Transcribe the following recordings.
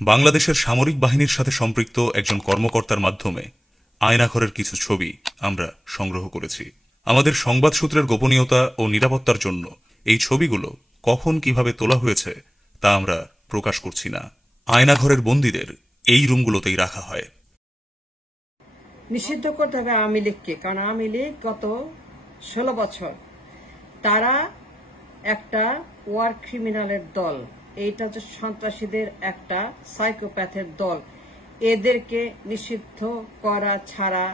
বাংলাদেশের সামরিক বাহিনীর সাথে সম্পৃক্ত একজন কর্মকর্তার মাধ্যমে আয়নাঘরের কিছু ছবি আমরা সংগ্রহ করেছি। আমাদের সংবাদ সূত্রের গোপনীয়তা ও নিরাপত্তার জন্য এই ছবিগুলো কখন কিভাবে তোলা হয়েছে তা আমরা প্রকাশ করছি না। আয়নাঘরের বন্দীদের এই রুমগুলোতেই রাখা হয়। নিষিদ্ধ করতে হবে আওয়ামী লীগকে, কারণ আওয়ামী লীগ গত 16 বছর তারা একটা ওয়ার ক্রিমিনালের দল, এইটা হচ্ছে সন্ত্রাসীদের একটা সাইকোপ্যাথের দল। এদেরকে নিষিদ্ধ করা ছাড়া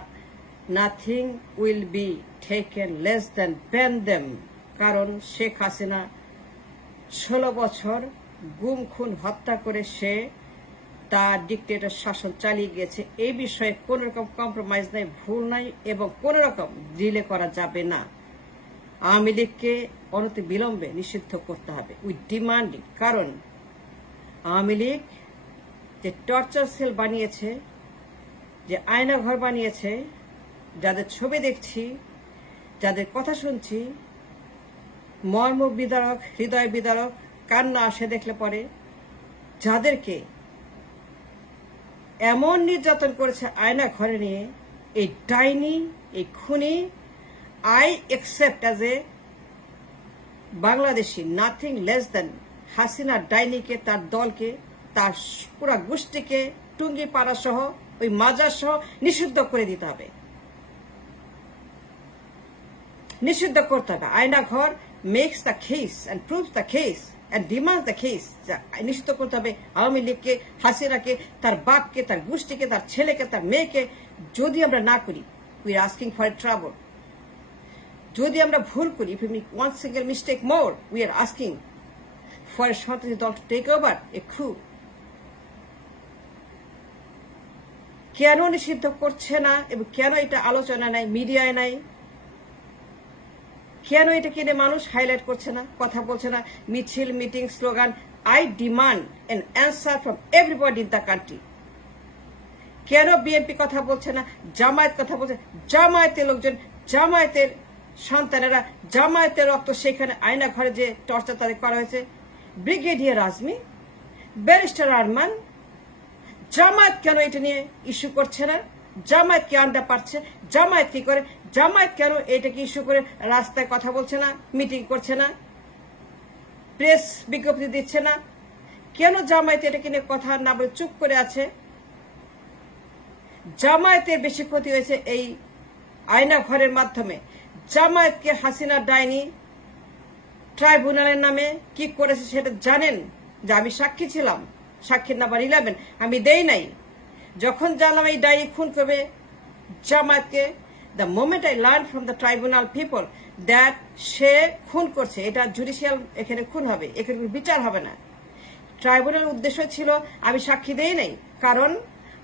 nothing will be taken less than ban them. কারণ শেখ হাসিনা 16 বছর গুম খুন হত্যা করে সে তার ডিক্টেটর শাসন চালিয়ে গেছে। এই বিষয়ে কোন রকম কম্প্রোমাইজ নাই, ভুল নাই এবং কোন রকম ডিলে করা যাবে না। আওয়ামী লীগকে অনতি বিলম্বে নিষিদ্ধ করতে হবে, উই ডিমান্ড ইট। কারণ আওয়ামী লীগ যে টর্চার সেল বানিয়েছে, যে আয়নাঘর বানিয়েছে, যাদের ছবি দেখছি, যাদের কথা শুনছি, মর্ম বিদারক, হৃদয় বিদারক, কান্না আসে দেখলে পরে, যাদেরকে এমন নির্যাতন করেছে আয়না ঘরে নিয়ে, এই ডাইনি, এই খুনি, I accept as a Bangladeshi nothing less than Hasina ডাইনিকে, তার দলকে, তার পুরা গোষ্ঠীকে টুঙ্গি পাড়া সহ ওই মাজার সহ নিষিদ্ধ করে দিতে হবে, নিষিদ্ধ করতে হবে। Aynaghar makes the case and proves the case and demands the case. নিষিদ্ধ করতে হবে আওয়ামী লীগকে, হাসিনাকে, তার বাপকে, তার গোষ্ঠীকে, তার ছেলেকে, তার মেয়েকে। যদি আমরা না করি, we are asking for a trouble. যদি আমরা ভুল করি, if we make one single mistake more, we are asking for a সন্ত্রাসী দল to take over, a coup. কেন নিষিদ্ধ করছে না এবং কেন এটা আলোচনা নাই, মিডিয়ায় নাই? কেন এটা কিনে মানুষ হাইলাইট করছে না, কথা বলছে না? মিছিল, meeting, slogan, I demand N answer from everybody in the country. কেন বিএনপি কথা বলছে না, জামায়াত কথা বলছে? জামায়াতের লোকজন, জামায়াতের সন্তানেরা, জামায়াতের রক্ত সেখানে আয়না ঘরে যে টর্চার তাদের করা হয়েছে, ব্রিগেডিয়ার আজমি, ব্যারিস্টার আরমান, জামায়াত কেন এটা নিয়ে ইস্যু করছে না? জামায়াত কি আন্ডা পাচ্ছে? জামায়াত কি করে? জামায়াত কেন এটাকে ইস্যু করে রাস্তায় কথা বলছে না, মিটিং করছে না, প্রেস বিজ্ঞপ্তি দিচ্ছে না? কেন জামায়াত এটাকে নিয়ে কথা না বলে চুপ করে আছে? জামায়াতের বেশি ক্ষতি হয়েছে এই আয়না ঘরের মাধ্যমে। জামায়াতকে হাসিনা ডাইনি ট্রাইব্যুনালের নামে কি করেছে সেটা জানেন, যে আমি সাক্ষী ছিলাম, সাক্ষীর নাম্বার 11 আমি দেই নাই। যখন জানলাম এই ডাইনি খুন করবে জামায়াতকে, the moment I learned from the tribunal people that সে খুন করছে, এটা জুডিশিয়াল এখানে খুন হবে, এখানে বিচার হবে না। ট্রাইব্যুনাল উদ্দেশ্য ছিল আমি সাক্ষী দেই নাই, কারণ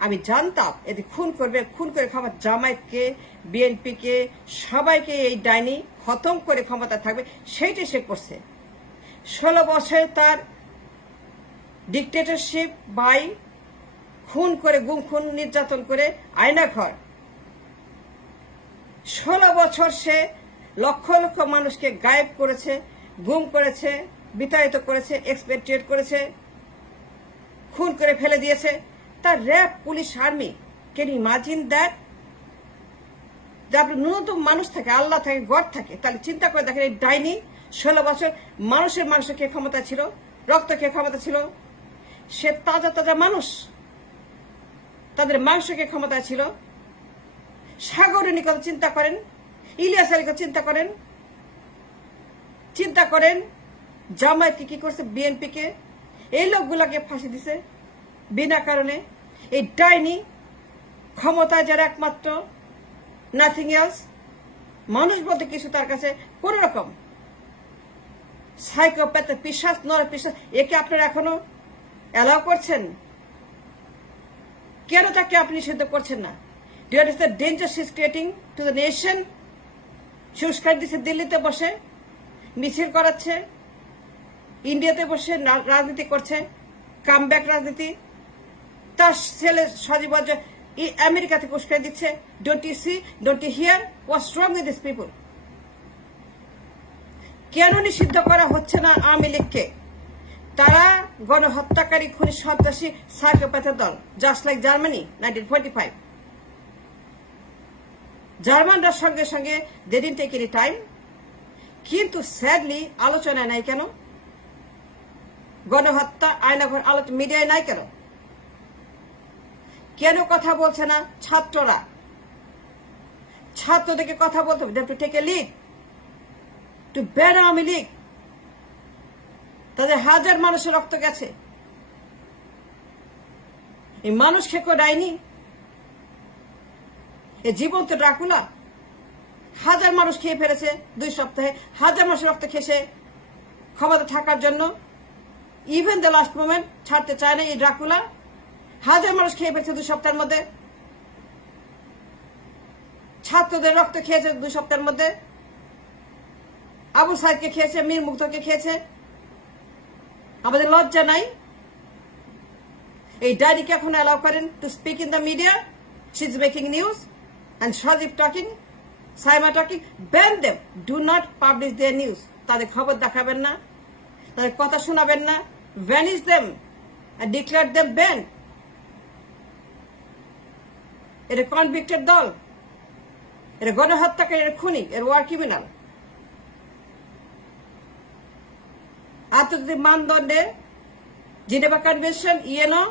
আমি জানতাম এতে খুন করবে, খুন করে খাবার জামায়াতকে, বিএনপিকে, সবাইকে এই ডাইনি খতম করে ক্ষমতা থাকবে, সেইটাই সে করছে। 16 বছরে তার ডিক্টেটরশিপ বাই খুন করে, গুম খুন নির্যাতন করে আয়নাঘর। 16 বছর সে লক্ষ লক্ষ মানুষকে গায়েব করেছে, গুম করেছে, বিতাড়িত করেছে, এক্সপেক্টেড করেছে, খুন করে ফেলে দিয়েছে। তার RAB, police, army, can you imagine that? আপনার ন্যূনতম মানুষ থাকে, আল্লাহ থাকে, গড থাকে, তাহলে চিন্তা করে দেখেন এই ডাইনি 16 বছর মানুষের মাংস খেয়ে ক্ষমতা ছিল, রক্ত খেয়ে ক্ষমতা ছিল। সে তাজা তাজা মানুষ, তাদের মাংস খেয়ে ক্ষমতা ছিল। সাগরের কথা চিন্তা করেন, ইলিয়াস আলীর কথা চিন্তা করেন, চিন্তা করেন জামায়াতকে কি করছে, বিএনপিকে, এই লোকগুলাকে ফাঁসি দিছে বিনা কারণে। এই ডাইনি ক্ষমতায় যারা একমাত্র, নাথিং এলস। মানুষ বলতে কিছু তার কাছে কোন রকম সাইকোপ্যাথ, পিশাচ, নর পিশাচ, একে আপনারা এখনো অ্যালাউ করছেন? কেন তাকে আপনি নিষিদ্ধ করছেন না? Do you understand the danger she is creating to the nation? সে উস্কানি দিচ্ছে, দিল্লিতে বসে মিছিল করাচ্ছে, ইন্ডিয়াতে বসে রাজনীতি করছে, কামব্যাক রাজনীতি। তার ছেলে সজীব আমেরিকা থেকে উস্কানি দিচ্ছে। Don't you see, don't you hear what's wrong with this people? কেন নিষিদ্ধ করা হচ্ছে না আওয়ামী লীগকে? তারা গণহত্যাকারী খুনি সন্ত্রাসী সাইকোপ্যাথের দল, জাস্ট লাইক জার্মানি 1945। জার্মানরা সঙ্গে সঙ্গে they didn't take any time, কিন্তু স্যাডলি আলোচনায় নাই কেন? গণহত্যা আয়নাঘর আলোচনা মিডিয়ায় নাই কেন? কেন কথা বলছে না ছাত্ররা? ছাত্রদেরকে কথা বলতে হবে, to take a lead to ban Awami League. তাদের হাজার মানুষের রক্ত গেছে, এই মানুষ খেকো ডাইনি, এই জীবন্ত ড্রাকুলা হাজার মানুষ খেয়ে ফেলেছে 2 সপ্তাহে, হাজার মানুষের রক্ত খেয়েছে ক্ষমতা থাকার জন্য। ইভেন দ্য লাস্ট মোমেন্ট ছাড়তে চায় না এই ড্রাকুলা, হাজার মানুষ খেয়ে ফেলেছে 2 সপ্তাহের মধ্যে, ছাত্রদের রক্ত খেয়েছে 2 সপ্তাহের মধ্যে, আবু সাইদকে খেয়েছে, মীর মুগ্ধকে খেয়েছে। আমাদের লজ্জা নাই? এই ডায়েরিকে এখন অ্যালাউ করেন to speak in the media? She is making news and Sajeeb talking, Saima talking. Ban them, do not publish their news. তাদের খবর দেখাবেন না, তাদের কথা শোনাবেন না, vanish them and declare them banned. এটা কনভিক্টেড দল, এটা গণহত্যাকারী, এর খুনি, এর ওয়ার ক্রিমিনাল। আন্তর্জাতিক মানদণ্ডে জেনেভা কনভেনশন, ইউএনও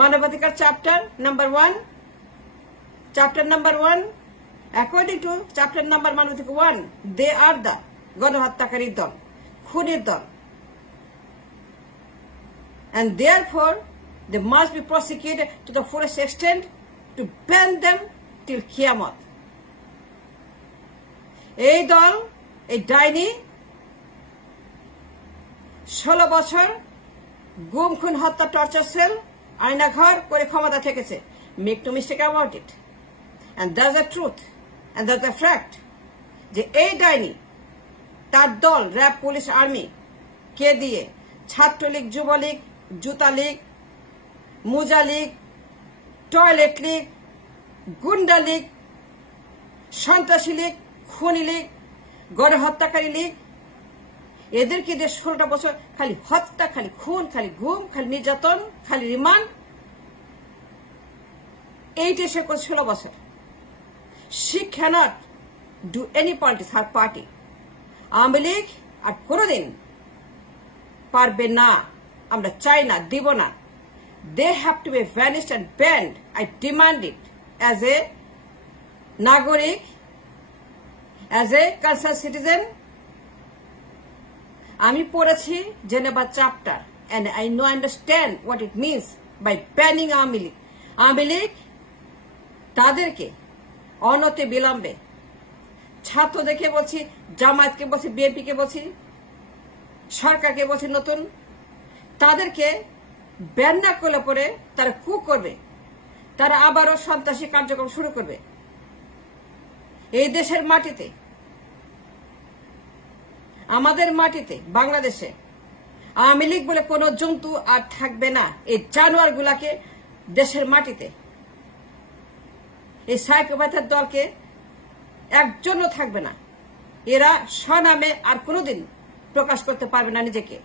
মানবাধিকার chapter number 1, according to chapter number মানবাধিকার 1, দে আর দ্য গণহত্যাকারীর দল, খুনির দল, and therefore they must be prosecuted to the fullest extent to ban them till Qiyamah. এই দল, এই ডাইনি 16 বছর গুম খুন হত্যা টর্চার সেল আয়নাঘর করে ক্ষমতা থেকেছে। Make no mistake about it, and that's the truth and that's the fact যে এই ডাইনি তার দল, র্যাব, পুলিশ, আর্মি কে দিয়ে ছাত্রলীগ, যুবলীগ, জুতা লীগ, মুজা লীগ, টয়লেট লীগ, গুন্ডা লীগ, সন্ত্রাসী লীগ, খুনি লীগ, গণহত্যাকারী লীগ, এদেরকে দিয়ে 16টা বছর খালি হত্যা, খালি খুন, খালি গুম, খালি নির্যাতন, খালি রিমান্ড, এইটা সে করছে 16 বছর। She cannot do any politics, her party. Awami League আর কোনোদিন পারবে না, আমরা চাই না, দিব না। They have to be vanished and banned. I demand it as a নাগরিক, as a concerned citizen. আমি পড়েছি Geneva chapter and I know understand what it means by banning Awami League. Awami League তাদেরকে অনতি বিলম্বে, ছাত্রদেরকে বলছি, জামায়াতকে বলছি, বিএনপিকে বলছি, সরকারকে বলছি, নতুন তাদেরকে ব্যান না করলে পরে তারা কু করবে, তারা আবারও সন্ত্রাসী কার্যক্রম শুরু করবে। এই দেশের মাটিতে, আমাদের মাটিতে, বাংলাদেশে আওয়ামী লীগ বলে কোন জন্তু আর থাকবে না। এই জানোয়ার গুলাকে দেশের মাটিতে, এই সাইকোপ্যাথের দলকে একজনও থাকবে না। এরা স্বনামে আর কোনোদিন প্রকাশ করতে পারবে না নিজেকে,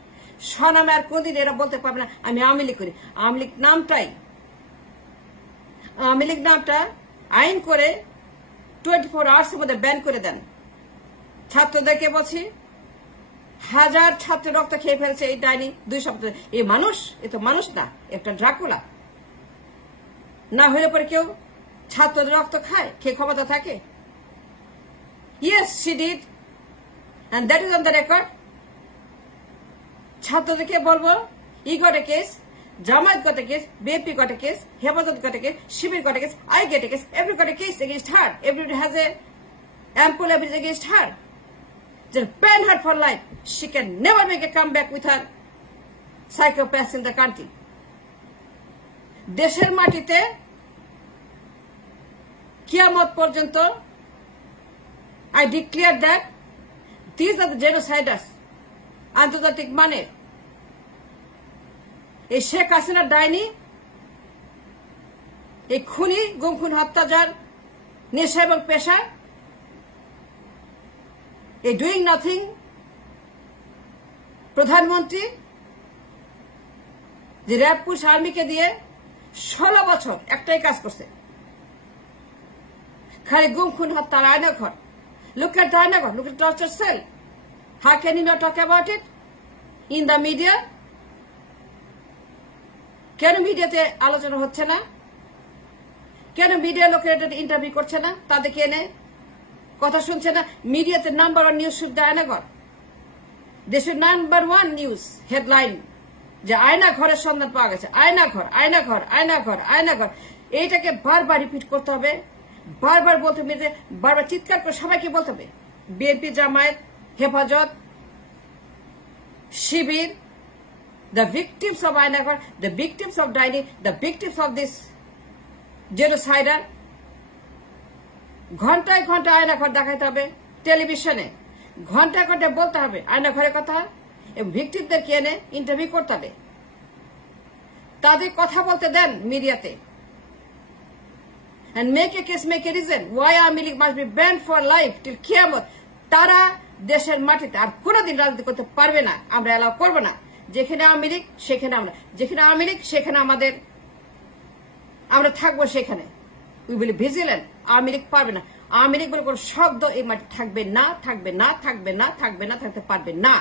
স্বনামে আর কোনদিন এরা বলতে পারবে না আমি আওয়ামী লীগ করি। আওয়ামী লীগ নামটা আইন করে 24 আওয়ার্সের মধ্যে ব্যান করে দেন। ছাত্রদেরকে বলছি, হাজার ছাত্র রক্ত খেয়ে ফেলছে এই ডাইনি 2 সপ্তাহে। এই মানুষ, এ তো মানুষ না, একটা ড্রাকুলা। না হলে পরে কেউ ছাত্রদের রক্ত খায়, খেয়ে ক্ষমতা থাকে? Yes, she did, and that is on the record. ছাত্রদেরকে বলবো, ই got a case, Jamaat got a case, BNP got a case, হেফাজত got a case, Shibir got a case, I get a case, everybody got a case against her. Everybody has a ample evidence against her. Just ban her for life. She can never make a comeback with her psychopaths in the country. দেশের মাটিতে কিয়ামত পর্যন্ত I declare that these are the genociders, আন্তর্জাতিক মানের। এই শেখ হাসিনা ডাইনি, এই খুনি, গুম খুন হত্যাচার, নেশা এবং পেশা, এই ডুইং নাথিং, প্রধানমন্ত্রী যে র্যাব পুলিশ আর্মিকে দিয়ে 16 বছর একটাই কাজ করছে, খালি গুম খুন হত্যা Aynaghor. Look at the Aynaghor, look at torture cell. How can you not talk about it in the media? কেন মিডিয়াতে আলোচনা হচ্ছে না? কেন মিডিয়া লোকের ইন্টারভিউ করছে না? তাদেরকে এনে কথা শুনছে না? মিডিয়াতে নাম্বার 1 নিউজ শুড আয়নাঘর। দেশের নাম্বার 1 নিউজ হেডলাইন যে আয়না ঘরের সন্ধান পাওয়া গেছে। আয়নাঘর, আয়নাঘর, আয়নাঘর, আয়নাঘর। এইটাকে বারবার রিপিট করতে হবে, বারবার বলতে হবে, বারবার চিৎকার করে সবাইকে বলতে হবে। বিএনপি, জামায়াত, হেফাজত, শিবির, the victims of Aynaghor, the victims of ডাইনি, the victims of this জেনোসাইডার। ঘন্টায় ঘন্টায় আয়নাঘর দেখাতে হবে টেলিভিশনে, ঘন্টায় ঘন্টায় বলতে হবে আয়নাঘরের কথা, এবং ভিক্টিমদেরকে এনে ইন্টারভিউ করতে হবে, তাদের কথা বলতে দেন মিডিয়াতে। And make a case, make a reason why Aওয়ামী League must be banned for life till কিয়ামত। তারা দেশের মাটিতে আর কোনোদিন রাজনীতি করতে পারবে না, আমরা এলাও করবো না। যেখানে আওয়ামী লীগ সেখানে আমরা, যেখানে আওয়ামী লীগ সেখানে আমাদের, আমরা থাকবো সেখানে। We will vigilant. Awami League পারবে না, আওয়ামী লীগ বলে কোনো শব্দ এই মাটি থাকবে না, থাকবে না, থাকবে না, থাকবে না, থাকতে পারবে না।